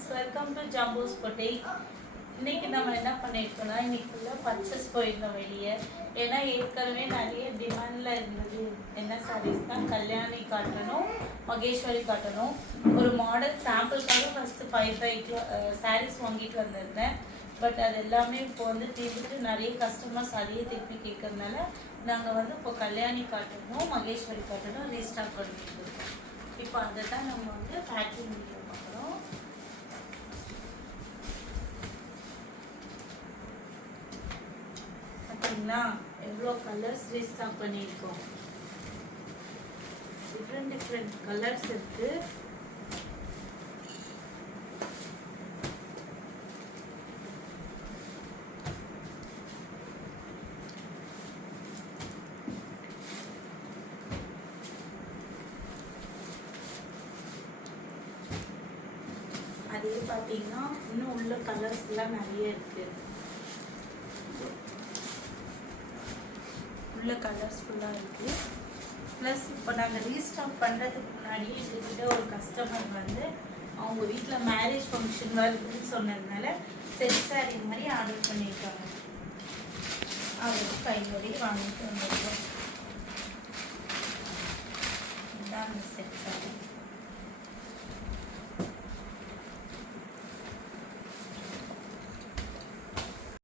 Friends, welcome to Jamboos boutique. இன்றைக்கி நம்ம என்ன பண்ணியிருக்கோம்னா, இன்றைக்கி ஃபுல்லாக பர்ச்சேஸ் போயிருந்தோம் வெளியே. ஏன்னா ஏற்கனவே நிறைய டிமாண்டில் இருந்தது. என்ன சாரீஸ்னால் கல்யாணி காட்டணும், மகேஸ்வரி காட்டணும். ஒரு மாடல் சாம்பிளுக்காக ஃபஸ்ட்டு 5 சாரீஸ் வாங்கிட்டு வந்திருந்தேன். பட் அது எல்லாமே இப்போ வந்து தீர்ந்துட்டு நிறைய கஸ்டமர்ஸ் அதையே திருப்பி கேட்கறதுனால நாங்கள் வந்து இப்போ கல்யாணி காட்டணும், மகேஸ்வரி காட்டணும் ரீஸ்டாக் பண்ணிட்டு இருக்கோம். இப்போ அதை தான் நம்ம வந்து பேக்கிங் வீடியோ பார்க்குறோம். பார்த்தீங்களா எவ்வளோ கலர்ஸ் ரீஸ்டாக் பண்ணியிருக்கோம். டிஃப்ரெண்ட் கலர்ஸ் இருக்குது. அதே பார்த்தீங்கன்னா இன்னும் உள்ள கலர்ஸ்லாம் நிறைய இருக்குது. உள்ள கலர்ஸ் ஃபுல்லாக இருக்குது. ப்ளஸ் இப்போ நாங்கள் ரீஸ்டாக் பண்ணுறதுக்கு முன்னாடியே எங்ககிட்ட ஒரு கஸ்டமர் வந்து அவங்க வீட்டில் மேரேஜ் ஃபங்க்ஷன் வருதுன்னு சொன்னதுனால செட் சாரீ மாதிரி ஆர்டர் பண்ணியிருக்காங்க. அவருக்கு கையோடையே வாங்கிட்டு வந்திருக்கோம். இதுதான் அந்த செட் சாரீ.